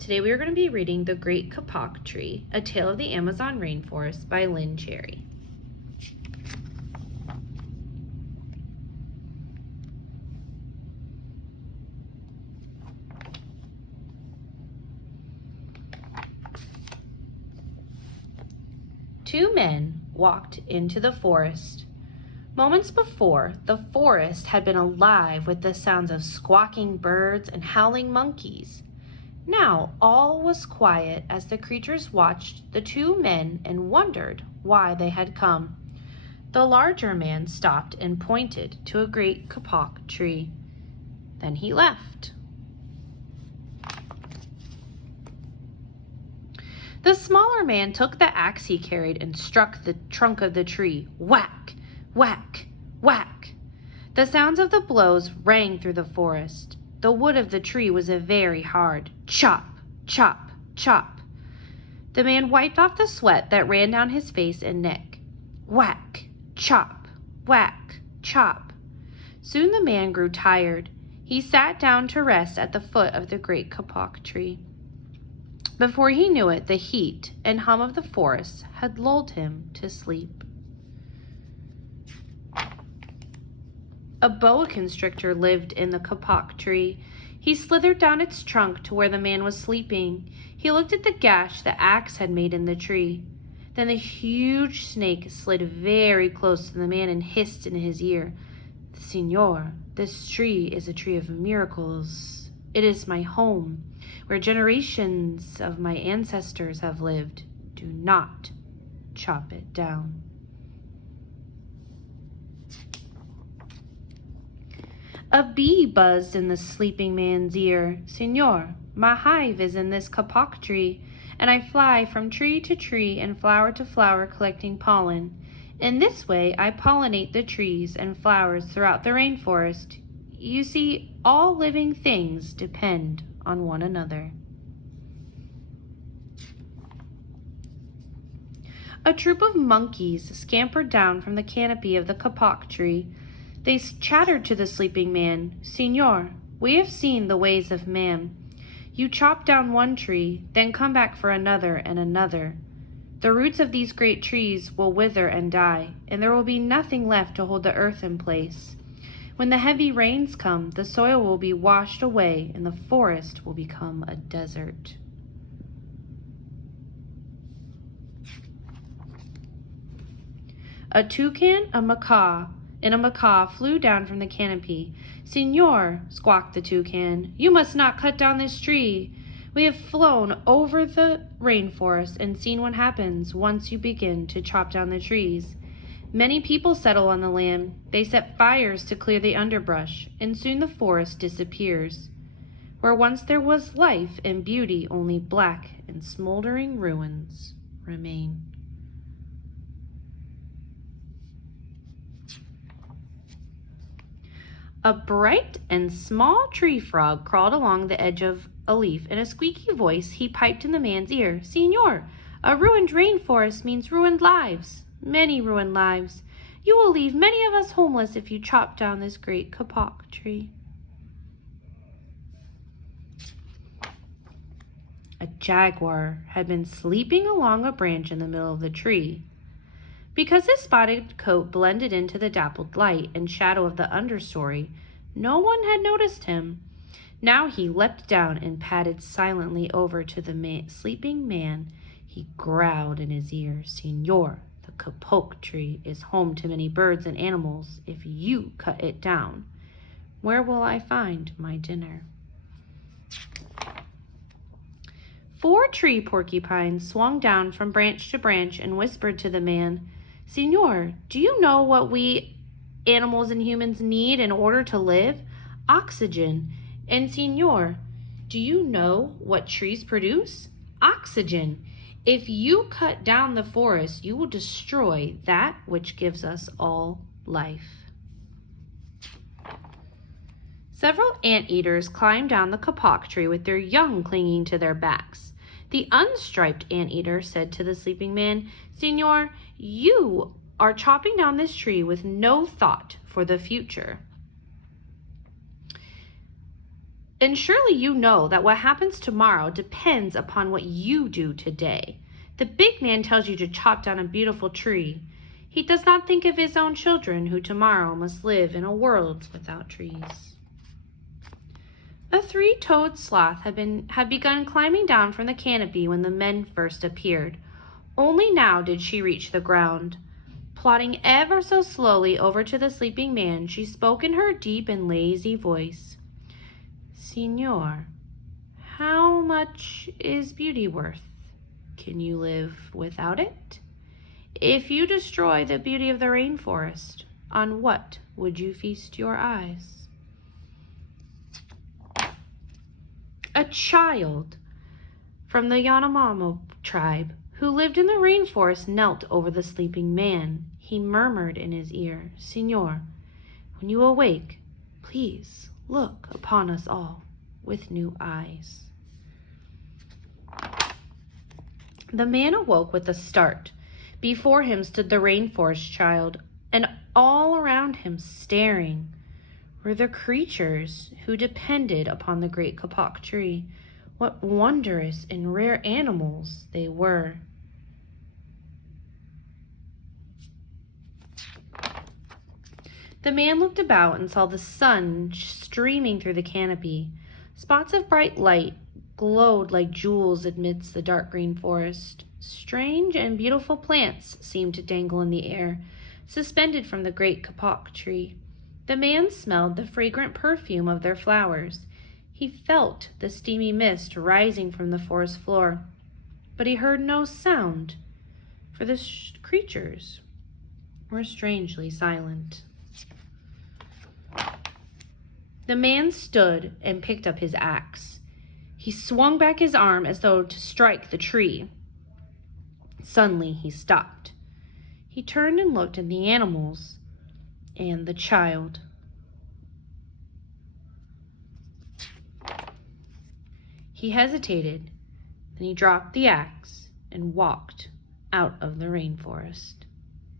Today we are going to be reading The Great Kapok Tree, A Tale of the Amazon Rainforest by Lynn Cherry. Two men walked into the forest. Moments before, the forest had been alive with the sounds of squawking birds and howling monkeys. Now all was quiet as the creatures watched the two men and wondered why they had come. The larger man stopped and pointed to a great kapok tree. Then he left. The smaller man took the axe he carried and struck the trunk of the tree. Whack, whack, whack. The sounds of the blows rang through the forest. The wood of the tree was very hard. Chop, chop, chop. The man wiped off the sweat that ran down his face and neck. Whack, chop, whack, chop. Soon the man grew tired. He sat down to rest at the foot of the great kapok tree. Before he knew it, the heat and hum of the forest had lulled him to sleep. A boa constrictor lived in the kapok tree. He slithered down its trunk to where the man was sleeping. He looked at the gash the axe had made in the tree. Then the huge snake slid very close to the man and hissed in his ear. "Señor, this tree is a tree of miracles. It is my home, where generations of my ancestors have lived. Do not chop it down." A bee buzzed in the sleeping man's ear. "Señor, my hive is in this kapok tree, and I fly from tree to tree and flower to flower collecting pollen. In this way, I pollinate the trees and flowers throughout the rainforest. You see, all living things depend on one another." A troop of monkeys scampered down from the canopy of the kapok tree. They chattered to the sleeping man. "Señor, we have seen the ways of man. You chop down one tree, then come back for another and another. The roots of these great trees will wither and die, and there will be nothing left to hold the earth in place. When the heavy rains come, the soil will be washed away, and the forest will become a desert." A toucan, a macaw, and a macaw flew down from the canopy. "Señor," squawked the toucan, "you must not cut down this tree. We have flown over the rainforest and seen what happens once you begin to chop down the trees. Many people settle on the land. They set fires to clear the underbrush, and soon the forest disappears. Where once there was life and beauty, only black and smoldering ruins remain." A bright and small tree frog crawled along the edge of a leaf. In a squeaky voice, he piped in the man's ear. "Señor, a ruined rainforest means ruined lives, many ruined lives. You will leave many of us homeless if you chop down this great kapok tree." A jaguar had been sleeping along a branch in the middle of the tree. Because his spotted coat blended into the dappled light and shadow of the understory, no one had noticed him. Now he leapt down and padded silently over to the sleeping man. He growled in his ear, "Señor, the kapok tree is home to many birds and animals. If you cut it down, where will I find my dinner?" 4 tree porcupines swung down from branch to branch and whispered to the man, "Señor, do you know what we animals and humans need in order to live? Oxygen. And Señor, do you know what trees produce? Oxygen. If you cut down the forest, you will destroy that which gives us all life." Several anteaters climbed down the kapok tree with their young clinging to their backs. The unstriped anteater said to the sleeping man, "Señor, you are chopping down this tree with no thought for the future." And surely you know that what happens tomorrow depends upon what you do today. The big man tells you to chop down a beautiful tree. He does not think of his own children who tomorrow must live in a world without trees. A three-toed sloth had begun climbing down from the canopy when the men first appeared. Only now did she reach the ground. Plodding ever so slowly over to the sleeping man, she spoke in her deep and lazy voice. Signor, how much is beauty worth? Can you live without it? If you destroy the beauty of the rainforest, on what would you feast your eyes? A child from the Yanomamo tribe who lived in the rainforest knelt over the sleeping man. He murmured in his ear, Signor, when you awake, please look upon us all with new eyes. The man awoke with a start. Before him stood the rainforest child, and all around him, staring, were the creatures who depended upon the great Kapok tree. What wondrous and rare animals they were. The man looked about and saw the sun streaming through the canopy. Spots of bright light glowed like jewels amidst the dark green forest. Strange and beautiful plants seemed to dangle in the air, suspended from the great kapok tree. The man smelled the fragrant perfume of their flowers. He felt the steamy mist rising from the forest floor, but he heard no sound, for the creatures were strangely silent. The man stood and picked up his axe. He swung back his arm as though to strike the tree. Suddenly he stopped. He turned and looked at the animals and the child. He hesitated, then he dropped the axe and walked out of the rainforest.